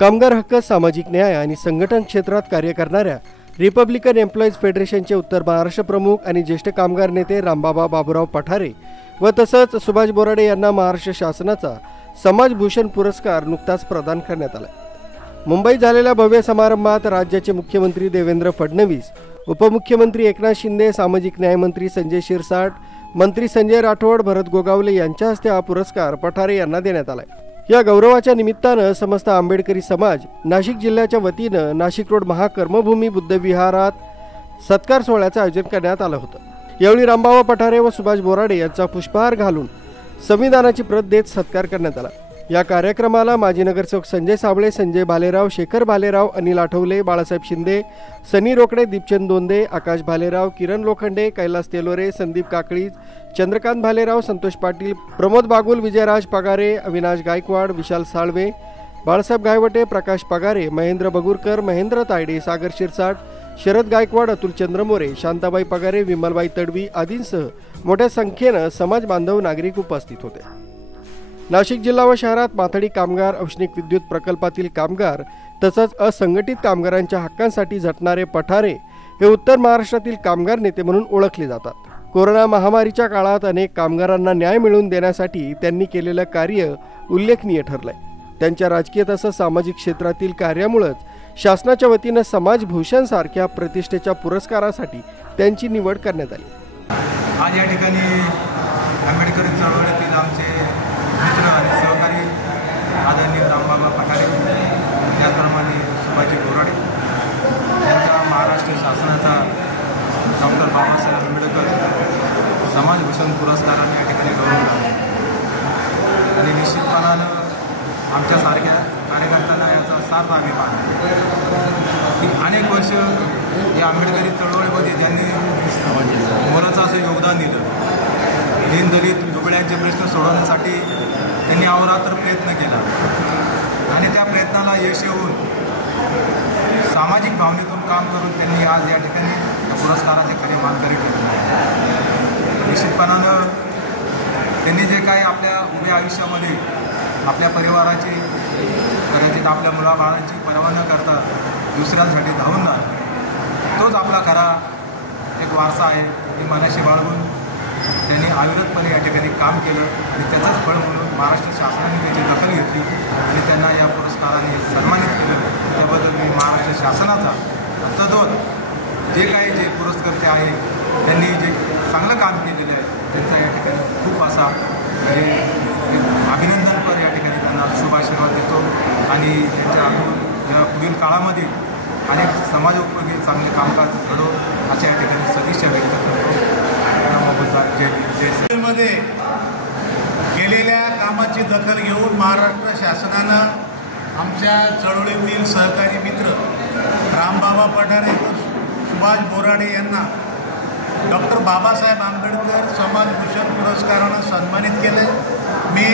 कामगार हक्क, सामाजिक न्याय आणि संघटन क्षेत्रात कार्य करणाऱ्या रिपब्लिकन एम्प्लॉईज फेडरेशनचे उत्तर महाराष्ट्र प्रमुख आणि ज्येष्ठ कामगार नेते रामबाबा बाबूराव पठारे व तसंच सुभाष बोराडे यांना महाराष्ट्र शासनाचा समाजभूषण पुरस्कार नुकताच प्रदान करण्यात आला। मुंबईत झालेल्या भव्य समारंभात राज्याचे मुख्यमंत्री देवेंद्र फडणवीस, उपमुख्यमंत्री एकनाथ शिंदे, सामाजिक न्याय मंत्री संजय शिरसाट, मंत्री संजय राठोड, भरत गोगावले यांच्या हस्ते हा पुरस्कार पठारे यांना देण्यात आला। या गौरवाच्या निमित्तानं समस्त आंबेडकरी समाज नाशिक जिल्ह्याच्या वतीनं नाशिक रोड महाकर्मभूमी बुद्ध विहारात सत्कार सोहळ्याचं आयोजन करण्यात आलं होतं। यावेळी रामबाबा पठारे व सुभाष बोराडे यांचा पुष्पहार घालून संविधानाची प्रत देत सत्कार करण्यात आला। या कार्यक्रमाला माजी नगरसेवक संजय साबळे, संजय भालेराव, शेखर भालेराव, अनिल आठवले, बाळासाहेब शिंदे, सनी रोकडे, दीपचंद दोंदे, आकाश भालेराव, किरण लोखंडे, कैलास तेलोरे, संदीप काकळीज, चंद्रकांत भालेराव, संतोष पाटील, प्रमोद बागुल, विजयराज पगारे, अविनाश गायकवाड, विशाल साळवे, बाळासाहेब गायवटे, प्रकाश पगारे, महेंद्र बगुरकर, महेंद्र तायडे, सागर शिरसाट, शरद गायकवाड, अतुल चंद्रमोरे, शांताबाई पगारे, विमलबाई तडवी आदींसह मोठ्या संख्येनं समाज बांधव नागरिक उपस्थित होते। नाशिक जिल्हा व शहरात माथाडी कामगार, औष्णिक विद्युत प्रकल्पातील कामगार तसंच असंघटित कामगारांच्या हक्कांसाठी झटणारे पठारे हे उत्तर महाराष्ट्रातील कामगार नेते म्हणून ओळखले जातात। कोरोना महामारीच्या काळात अनेक कामगारांना न्याय मिळवून देण्यासाठी त्यांनी केलेलं कार्य उल्लेखनीय ठरलंय। त्यांच्या राजकीय तसंच सामाजिक क्षेत्रातील कार्यामुळेच शासनाच्या वतीनं समाजभूषण सारख्या प्रतिष्ठेच्या पुरस्कारासाठी त्यांची निवड करण्यात आली। आज या ठिकाणी आंबेडकरी चळवळीतील आमचे मित्र आणि सहकारी आदरणीय रामबाबा पठारे, त्याचप्रमाणे सुभाष बोराडे यांचा महाराष्ट्र शासनाचा डॉक्टर बाबासाहेब आंबेडकर समाजभूषण पुरस्काराने या ठिकाणी गौरव आणि निश्चितपणानं आमच्यासारख्या कार्यकर्त्यांना याचा सार्थ अभिमान की अनेक वर्ष या आंबेडकरी चळवळीमध्ये त्यांनी मोलाचं असं योगदान दिलं। दीनदलित दुबळ्यांचे प्रश्न सोडवण्यासाठी त्यांनी अहोरात्र प्रयत्न केला आणि त्या प्रयत्नाला यश येऊन सामाजिक भावनेतून काम करून त्यांनी आज या ठिकाणी या पुरस्काराचे खरे मानकरी ठरले। निश्चितपणानं त्यांनी जे काही आपल्या उभ्या आयुष्यामध्ये आपल्या परिवाराची कदाचित आपल्या मुलाबाळांची पर्वा न करता दुसऱ्यांसाठी धावून ना तोच आपला खरा एक वारसा आहे ही मनाशी बाळगून त्यांनी अविरतपणे या ठिकाणी काम केलं आणि त्याचंच फळ म्हणून महाराष्ट्र शासनाने त्याची दखल घेतली आणि त्यांना या पुरस्काराने सन्मानित केलं। त्याबद्दल मी महाराष्ट्र शासनाचा तद्वत जे पुरस्कर्ते आहे त्यांनी जे चांगलं काम केलेलं आहे त्यांचा या ठिकाणी खूप असा अभिनंदनपर या ठिकाणी त्यांना शुभाशीर्वाद देतो आणि त्यांच्या हातून या पुढील काळामध्ये अनेक समाजोपयोगी चांगले कामकाज घडो अशा या ठिकाणी सदिच्छा व्यक्त करतो। मध्ये केलेल्या कामाची दखल घेऊन महाराष्ट्र शासनानं आमच्या चळवळीतील सहकारी मित्र रामबाबा पठारे व सुभाष बोराडे यांना डॉक्टर बाबासाहेब आंबेडकर समाजभूषण पुरस्कारानं सन्मानित केले। मी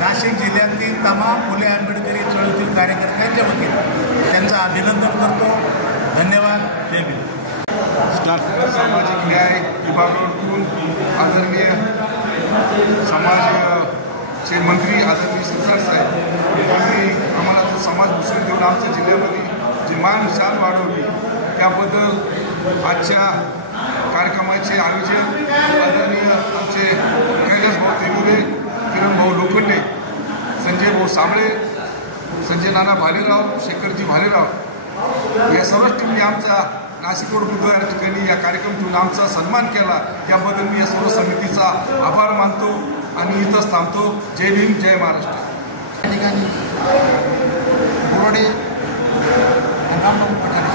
नाशिक जिल्ह्यातील तमाम फुले आंबेडकरी चळवळीतील कार्यकर्त्यांच्या वतीनं त्यांचं अभिनंदन करतो। धन्यवाद। जय भीम। सामाजिक न्याय विभागाकडून आदरणीय समाजचे मंत्री आदरणीय शिरसाट साहेब यांनी आम्हाला समाजभूषण देऊन आमच्या जिल्ह्यामध्ये जी मान शान वाढवली त्याबद्दल आजच्या कार्यक्रमाचे आयोजन आदरणीय आमचे कैलास भाऊ तेलोरे, किरण भाऊ लोखंडे, संजय भाऊ साबळे, संजय नाना भालेराव, शेखरजी भालेराव या सर्वच टीमने आमचा नाशिक रोड बुद्ध या ठिकाणी या कार्यक्रम ठेवून आमचा सन्मान केला। त्याबद्दल मी या सर्व समितीचा आभार मानतो आणि इथंच थांबतो। जय भीम, जय महाराष्ट्र। या ठिकाणी बोराडे आणि रामबाबा पठारे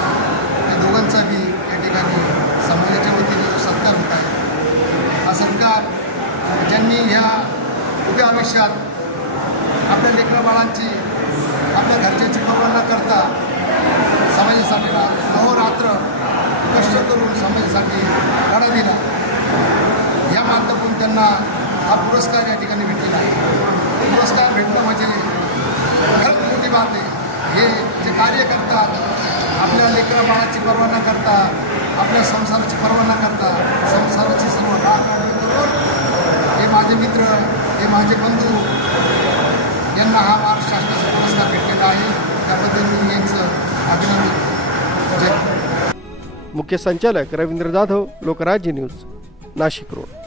या दोघांचा बी या ठिकाणी समाजाच्या वतीने सत्कार होत आहे। हा सत्कार ज्यांनी ह्या उभ्या आयुष्यात आपल्या लेकराबाळांची आपल्या घरच्यांची पर्वा न करता समाजासाठी अहोरात्र कष्ट करून समाजासाठी लढा दिला, या माध्यमातून त्यांना हा पुरस्कार या ठिकाणी भेटलेला आहे। पुरस्कार भेटणं म्हणजे खरंच मोठी बात आहे। हे जे कार्य करतात आपल्या लेकराबाळाची पर्वा न करता आपल्या संसाराची पर्वा न करता संसाराची सर्व राखण करून हे माझे मित्र, हे माझे बंधू यांना हा महाराष्ट्र शासनाचा पुरस्कार भेटलेला आहे। त्याबद्दल मुख्य संचालक रवींद्र जाधव, लोकराज्य न्यूज, नाशिक रोड.